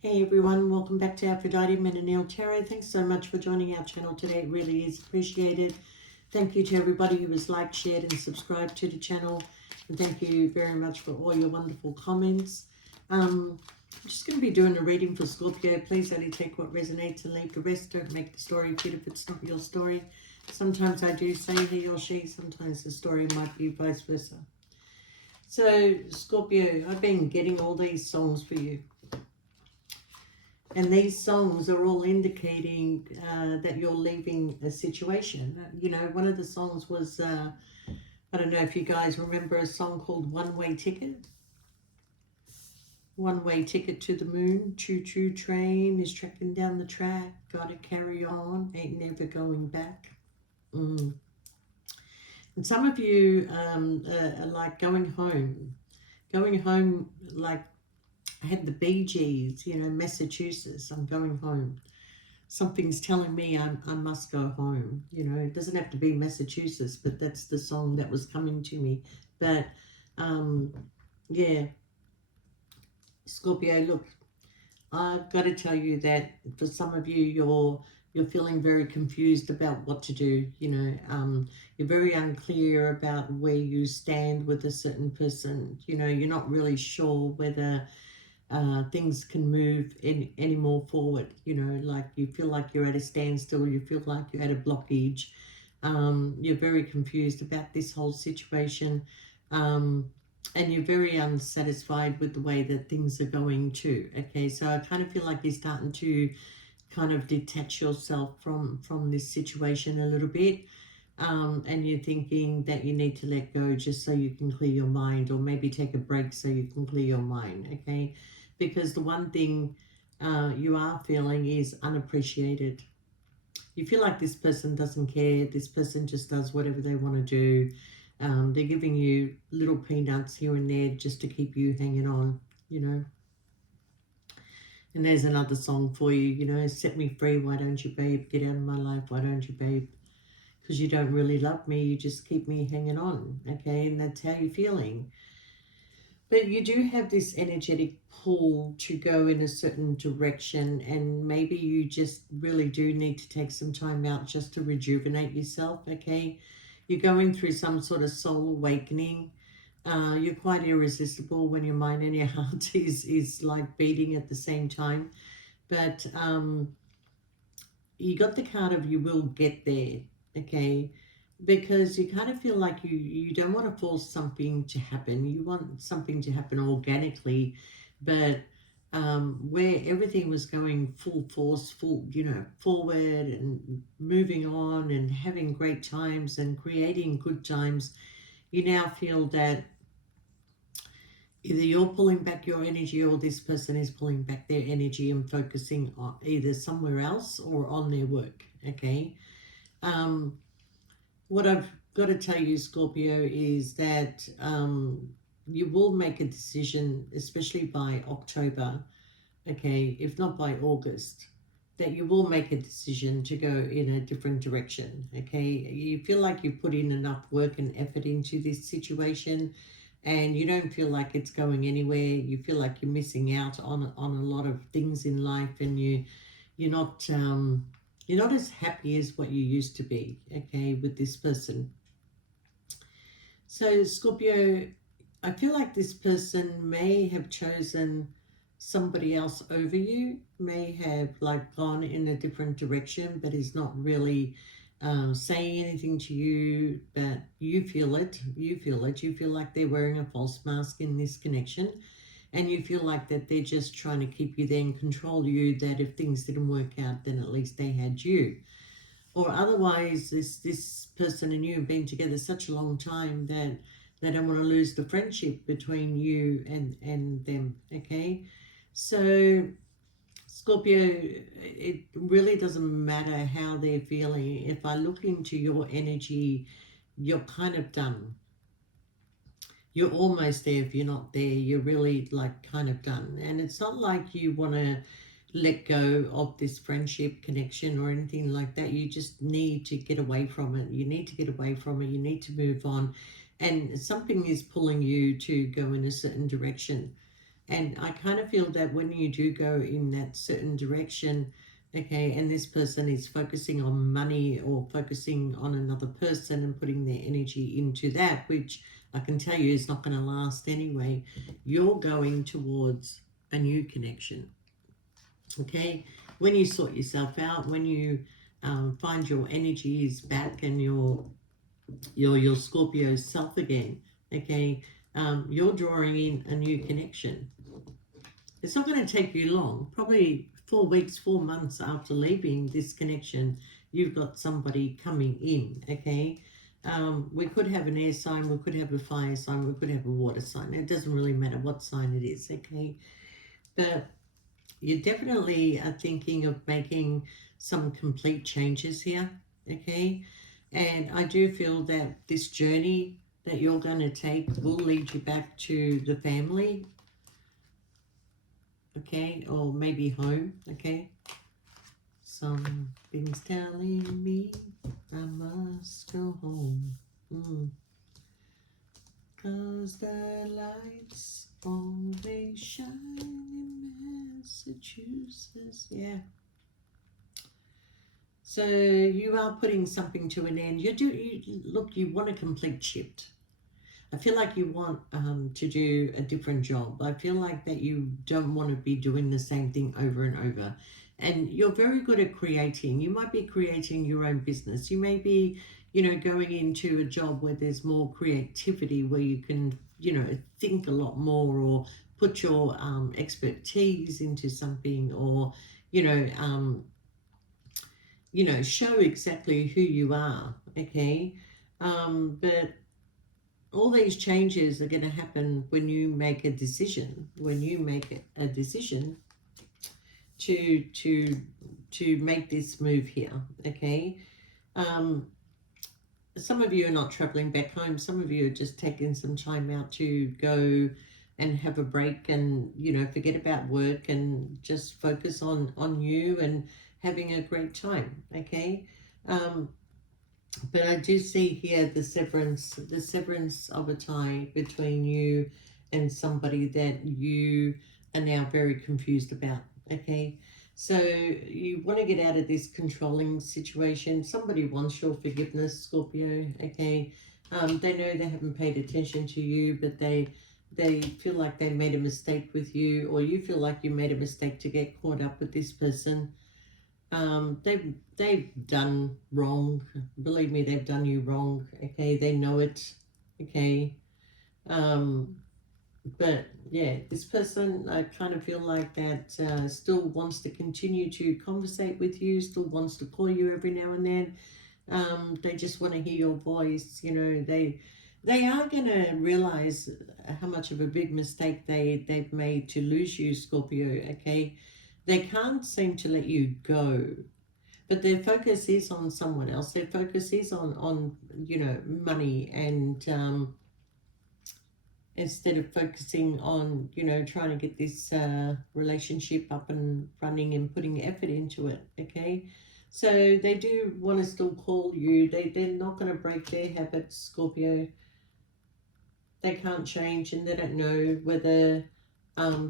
Hey everyone, welcome back to Aphrodite Men and Neil Tarot. Thanks so much for joining our channel today. It really is appreciated. Thank you to everybody who has liked, shared and subscribed to the channel. And thank you very much for all your wonderful comments. I'm just going to be doing a reading for Scorpio. Please only take what resonates and leave the rest. Don't make the story fit if it's not your story. Sometimes I do say he or she, sometimes the story might be vice versa. So Scorpio, I've been getting all these songs for you. And these songs are all indicating that you're leaving a situation. You know, one of the songs was, I don't know if you guys remember a song called One Way Ticket. One way ticket to the moon, choo-choo train is trekking down the track, gotta carry on, ain't never going back. And some of you are like going home like I had the Bee Gees, you know, Massachusetts, I'm going home. Something's telling me I must go home. You know, it doesn't have to be Massachusetts, but that's the song that was coming to me. But yeah, Scorpio, look, I've got to tell you that for some of you, you're feeling very confused about what to do. You know, you're very unclear about where you stand with a certain person. You know, you're not really sure whether things can move any more forward. You know, like you feel like you're at a standstill, you feel like you're at a blockage. You're very confused about this whole situation, and you're very unsatisfied with the way that things are going too. Okay, so I kind of feel like you're starting to kind of detach yourself from this situation a little bit. And you're thinking that you need to let go just so you can clear your mind, or maybe take a break so you can clear your mind, okay? Because the one thing you are feeling is unappreciated. You feel like this person doesn't care, this person just does whatever they want to do. They're giving you little peanuts here and there just to keep you hanging on, you know. And there's another song for you, you know, set me free, why don't you, babe? Get out of my life, why don't you, babe? Because you don't really love me, you just keep me hanging on, okay? And that's how you're feeling. But you do have this energetic pull to go in a certain direction, and maybe you just really do need to take some time out just to rejuvenate yourself, okay? You're going through some sort of soul awakening. You're quite irresistible when your mind and your heart is like beating at the same time. But you got the card of you will get there, okay? Because you kind of feel like you don't want to force something to happen. You want something to happen organically, but where everything was going full force, full, you know, forward and moving on and having great times and creating good times, you now feel that either you're pulling back your energy or this person is pulling back their energy and focusing on either somewhere else or on their work, okay? Um, what I've got to tell you, Scorpio, is that you will make a decision, especially by October, okay, if not by August, that you will make a decision to go in a different direction, okay? You feel like you put in enough work and effort into this situation and you don't feel like it's going anywhere. You feel like you're missing out on a lot of things in life, and you're not you're not as happy as what you used to be, okay, with this person. So Scorpio, I feel like this person may have chosen somebody else over you, may have like gone in a different direction, but is not really saying anything to you, but you feel it, you feel like they're wearing a false mask in this connection, and you feel like that they're just trying to keep you there and control you, that if things didn't work out, then at least they had you. Or otherwise, this person and you have been together such a long time that they don't want to lose the friendship between you and them, okay? So Scorpio, it really doesn't matter how they're feeling. If I look into your energy, you're kind of done. You're almost there. If you're not there, you're really like kind of done. And it's not like you want to let go of this friendship connection or anything like that. You just need to get away from it. You need to get away from it. You need to move on. And something is pulling you to go in a certain direction. And I kind of feel that when you do go in that certain direction, okay, and this person is focusing on money or focusing on another person and putting their energy into that, which I can tell you is not going to last anyway, you're going towards a new connection, okay? When you sort yourself out, when you find your energies back and your Scorpio self again, okay, you're drawing in a new connection. It's not going to take you long, probably 4 weeks, 4 months after leaving this connection, you've got somebody coming in, okay? We could have an air sign, we could have a fire sign, we could have a water sign. It doesn't really matter what sign it is, okay? But you definitely are thinking of making some complete changes here, okay? And I do feel that this journey that you're going to take will lead you back to the family, okay? Or maybe home, okay? Something's telling me I must go home. Mm. 'Cause the lights always shine in Massachusetts. Yeah. So you are putting something to an end. Look, you want a complete shift. I feel like you want to do a different job. I feel like that you don't want to be doing the same thing over and over. And you're very good at creating. You might be creating your own business. You may be, going into a job where there's more creativity, where you can, think a lot more or put your expertise into something or, you know, um, show exactly who you are. Okay. But all these changes are going to happen when you make a decision. When you make a decision to to to make this move here, okay. Some of you are not traveling back home. Some of you are just taking some time out to go and have a break and forget about work and just focus on you and having a great time. Okay. Um, But I do see here the severance of a tie between you and somebody that you are now very confused about. Okay, so you want to get out of this controlling situation. Somebody wants your forgiveness, Scorpio. Okay, they know they haven't paid attention to you, but they feel like they made a mistake with you, or you feel like you made a mistake to get caught up with this person. They've done wrong. Believe me, they've done you wrong. Okay, they know it. Okay, um, but yeah, this person, I kind of feel like that still wants to continue to conversate with you. Still wants to call you every now and then. They just want to hear your voice. They are gonna realize how much of a big mistake they've made to lose you, Scorpio. Okay, they can't seem to let you go, but their focus is on someone else. Their focus is on money, and instead of focusing on trying to get this relationship up and running and putting effort into it. Okay, so they do want to still call you. They're not going to break their habits, Scorpio. They can't change, and they don't know whether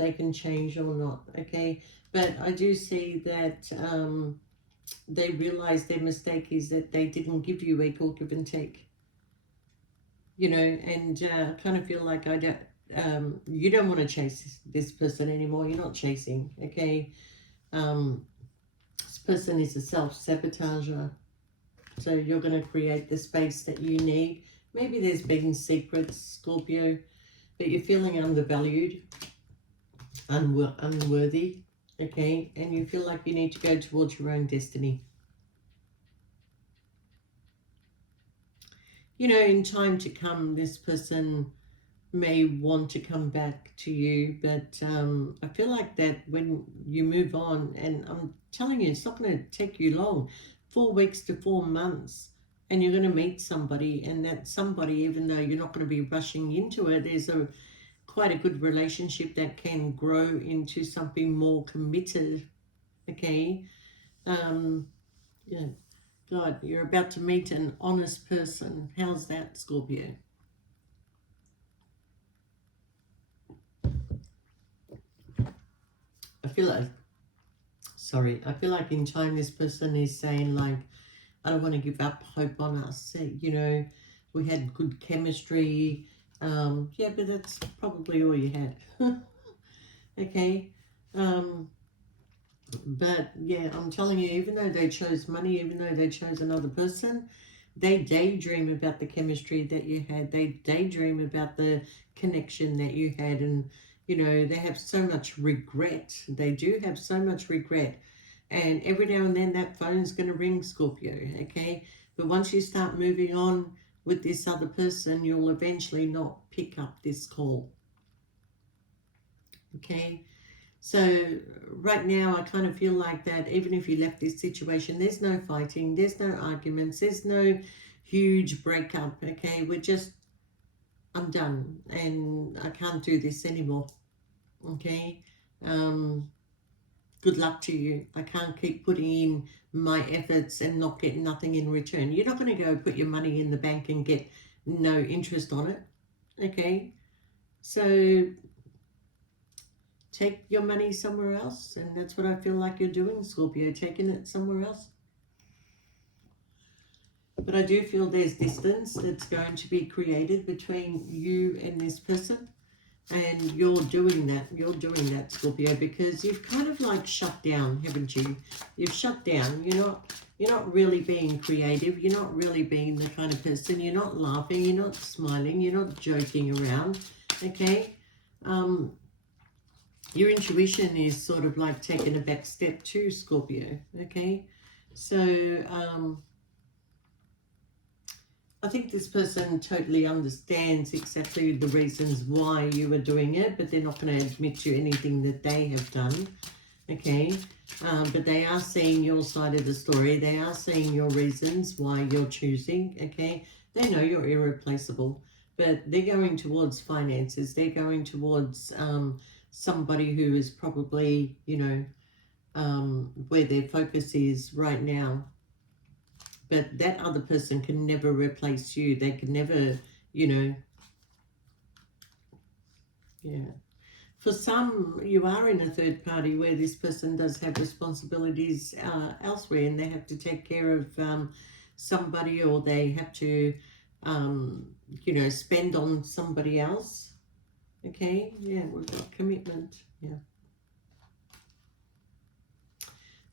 they can change or not. Okay, but I do see that they realize their mistake is that they didn't give you equal give and take, and kind of feel like you don't want to chase this person anymore. You're not chasing, okay. This person is a self-sabotager, so you're going to create the space that you need. Maybe there's been secrets, Scorpio, but you're feeling undervalued, unworthy, okay, and you feel like you need to go towards your own destiny. In time to come, this person may want to come back to you, but I feel like that when you move on, and I'm telling you, it's not going to take you long, 4 weeks to 4 months, and you're going to meet somebody, and that somebody, even though you're not going to be rushing into it, there's quite a good relationship that can grow into something more committed, okay. Yeah. God, you're about to meet an honest person. How's that, Scorpio? feel like, sorry, I feel like in time this person is saying like, I don't want to give up hope on us. You know, we had good chemistry. Yeah, but that's probably all you had. Okay. Um, but yeah, I'm telling you, even though they chose money, even though they chose another person, they daydream about the chemistry that you had. They daydream about the connection that you had. And, you know, they have so much regret. They do have so much regret. And every now and then that phone's going to ring, Scorpio, okay? But once you start moving on with this other person, you'll eventually not pick up this call, okay? So right now I kind of feel like that even if you left this situation, there's no fighting, there's no arguments, there's no huge breakup, okay? We're just, I'm done and I can't do this anymore, okay? Good luck to you. I can't keep putting in my efforts and not get nothing in return. You're not going to go put your money in the bank and get no interest on it, okay? So take your money somewhere else, and that's what I feel like you're doing, Scorpio, taking it somewhere else. But I do feel there's distance that's going to be created between you and this person, and you're doing that, Scorpio, because you've kind of like shut down, haven't you? You've shut down. You're not really being creative. You're not really being the kind of person. You're not laughing. You're not smiling. You're not joking around. Okay. Your intuition is sort of like taking a back step too, Scorpio, okay? So, I think this person totally understands exactly the reasons why you are doing it, but they're not going to admit to anything that they have done, okay? But they are seeing your side of the story. They are seeing your reasons why you're choosing, okay? They know you're irreplaceable, but they're going towards finances. They're going towards somebody who is probably, you know, where their focus is right now. But that other person can never replace you. They can never, you know, yeah. For some, you are in a third party where this person does have responsibilities elsewhere, and they have to take care of somebody, or they have to, you know, spend on somebody else. Okay, yeah, we've got commitment, yeah.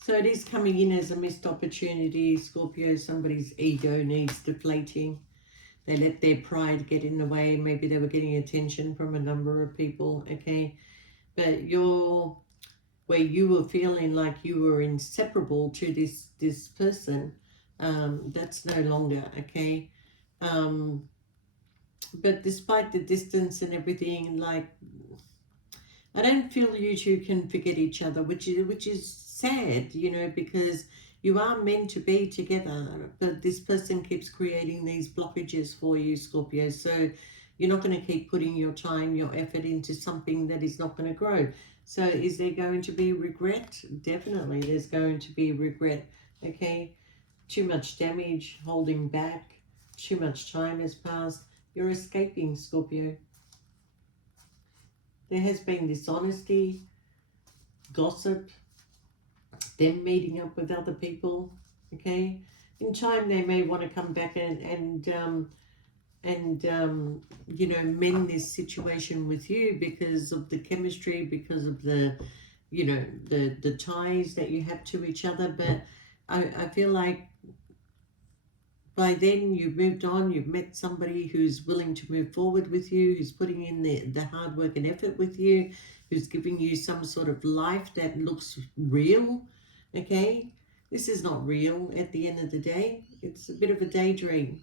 So it is coming in as a missed opportunity, Scorpio. Somebody's ego needs deflating. They let their pride get in the way. Maybe they were getting attention from a number of people, okay? But where you were feeling like you were inseparable to this person, that's no longer, okay? But despite the distance and everything, like, I don't feel you two can forget each other, which is sad, you know, because you are meant to be together, but this person keeps creating these blockages for you, Scorpio. So you're not going to keep putting your time, your effort into something that is not going to grow. So is there going to be regret? Definitely there's going to be regret, okay? Too much damage, holding back, too much time has passed. You're escaping, Scorpio. There has been dishonesty, gossip, them meeting up with other people, okay? In time, they may want to come back and you know, mend this situation with you because of the chemistry, because of the, you know, the ties that you have to each other. But I feel like by then you've moved on, you've met somebody who's willing to move forward with you, who's putting in the hard work and effort with you, who's giving you some sort of life that looks real, okay? This is not real at the end of the day. It's a bit of a daydream.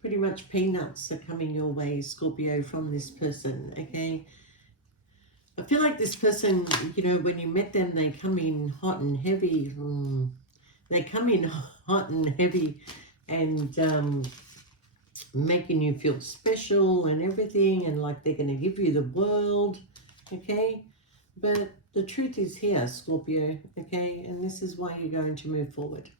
Pretty much peanuts are coming your way, Scorpio, from this person, okay? I feel like this person, you know, when you met them, they come in hot and heavy. They come in hot and heavy and making you feel special and everything, and like they're going to give you the world, okay? But the truth is here, Scorpio, okay? And this is why you're going to move forward.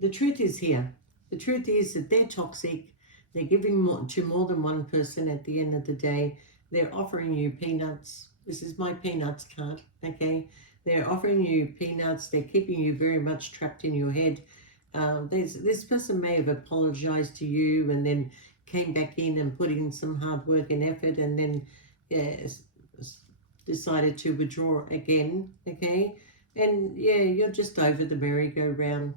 The truth is here. The truth is that they're toxic. They're giving more, to more than one person at the end of the day. They're offering you peanuts. This is my peanuts card, okay? They're offering you peanuts. They're keeping you very much trapped in your head. This person may have apologized to you and then came back in and put in some hard work and effort, and then yeah, decided to withdraw again, okay? And yeah, you're just over the merry-go-round.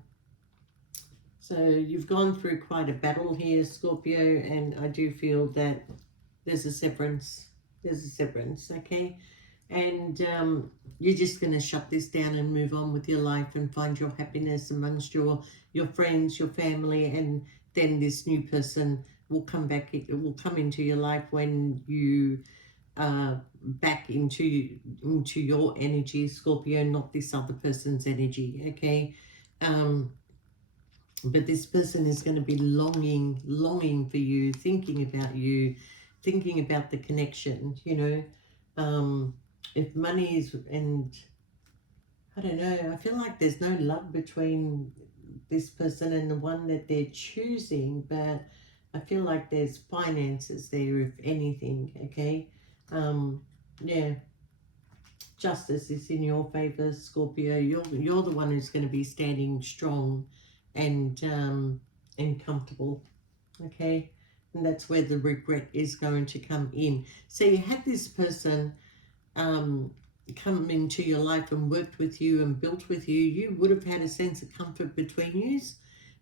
So you've gone through quite a battle here, Scorpio, and I do feel that there's a severance. There's a severance, okay? And you're just going to shut this down and move on with your life and find your happiness amongst your friends, your family, and then this new person will come back. It will come into your life when you back into your energy, Scorpio, not this other person's energy, okay? Um, but this person is going to be longing for you, thinking about the connection, you know. If money is, and I don't know, I feel like there's no love between this person and the one that they're choosing, but I feel like there's finances there, if anything, okay? Yeah, justice is in your favor, Scorpio. You're the one who's going to be standing strong and comfortable, okay? And that's where the regret is going to come in. So you had this person um, come into your life and worked with you and built with you. You would have had a sense of comfort between you,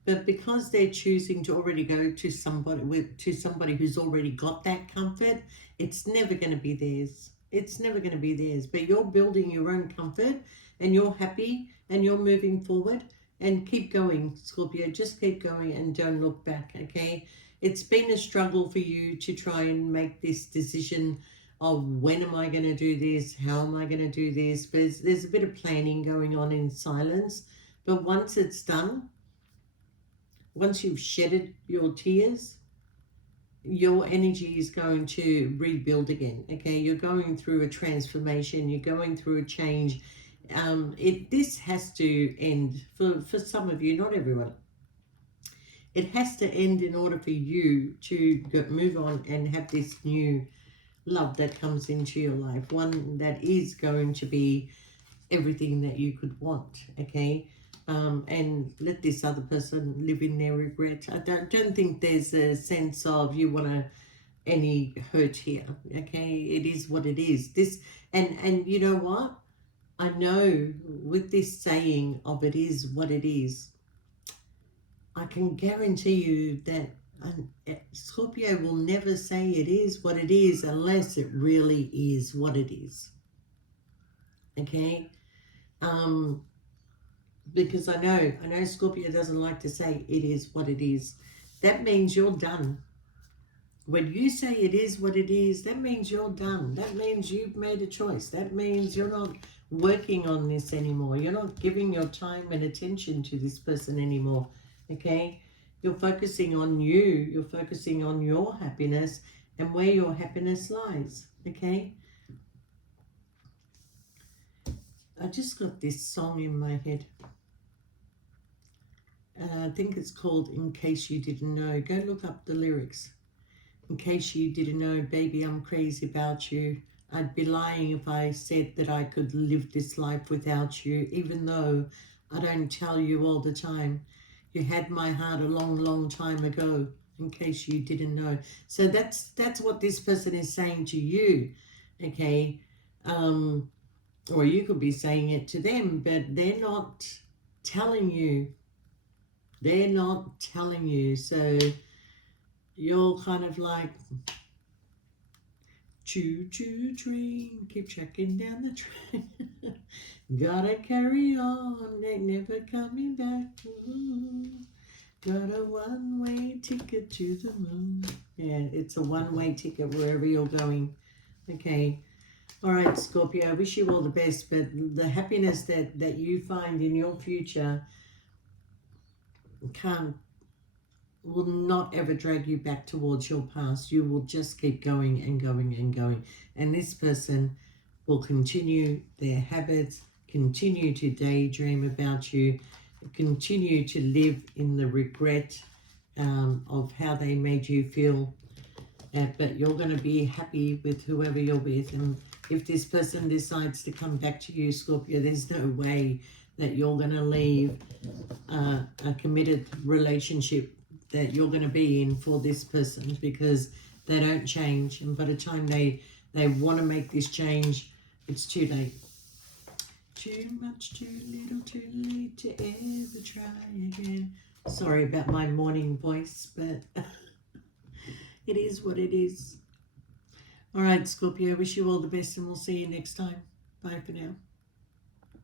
but because they're choosing to already go to somebody who's already got that comfort, it's never going to be theirs. It's never going to be theirs. But you're building your own comfort, and you're happy, and you're moving forward. And keep going, Scorpio. Just keep going and don't look back, okay? It's been a struggle for you to try and make this decision of when am I going to do this? How am I going to do this? But there's a bit of planning going on in silence. But once it's done, once you've shedded your tears, your energy is going to rebuild again, okay? You're going through a transformation. You're going through a change. This has to end for some of you, not everyone. It has to end in order for you to move on and have this new love that comes into your life, one that is going to be everything that you could want, okay? And let this other person live in their regret. I don't think there's a sense of you want to any hurt here, okay? It is what it is. And you know what? I know with this saying of it is what it is, I can guarantee you that Scorpio will never say it is what it is unless it really is what it is. Okay? Because I know Scorpio doesn't like to say it is what it is. That means you're done. When you say it is what it is, that means you're done. That means you've made a choice. That means you're not working on this anymore. You're not giving your time and attention to this person anymore. Okay? You're focusing on you. You're focusing on your happiness and where your happiness lies. Okay? I just got this song in my head. I think it's called In Case You Didn't Know. Go look up the lyrics. In case you didn't know, baby, I'm crazy about you. I'd be lying if I said that I could live this life without you, even though I don't tell you all the time. You had my heart a long time ago, in case you didn't know. So that's what this person is saying to you, okay? Or you could be saying it to them, but they're not telling you. They're not telling you. So you're kind of like, choo-choo train, keep checking down the train. Gotta carry on, ain't never coming back. Ooh. Got a one-way ticket to the moon. Yeah, it's a one-way ticket wherever you're going. Okay. All right, Scorpio, I wish you all the best, but the happiness that you find in your future will not ever drag you back towards your past. You will just keep going and going and going. And this person will continue their habits, continue to daydream about you, continue to live in the regret of how they made you feel. But you're going to be happy with whoever you're with. And if this person decides to come back to you, Scorpio, there's no way that you're going to leave a committed relationship that you're going to be in for this person, because they don't change. And by the time they want to make this change, it's too late. Too much, too little, too late to ever try again. Sorry about my morning voice, but it is what it is. All right, Scorpio, wish you all the best, and we'll see you next time. Bye for now.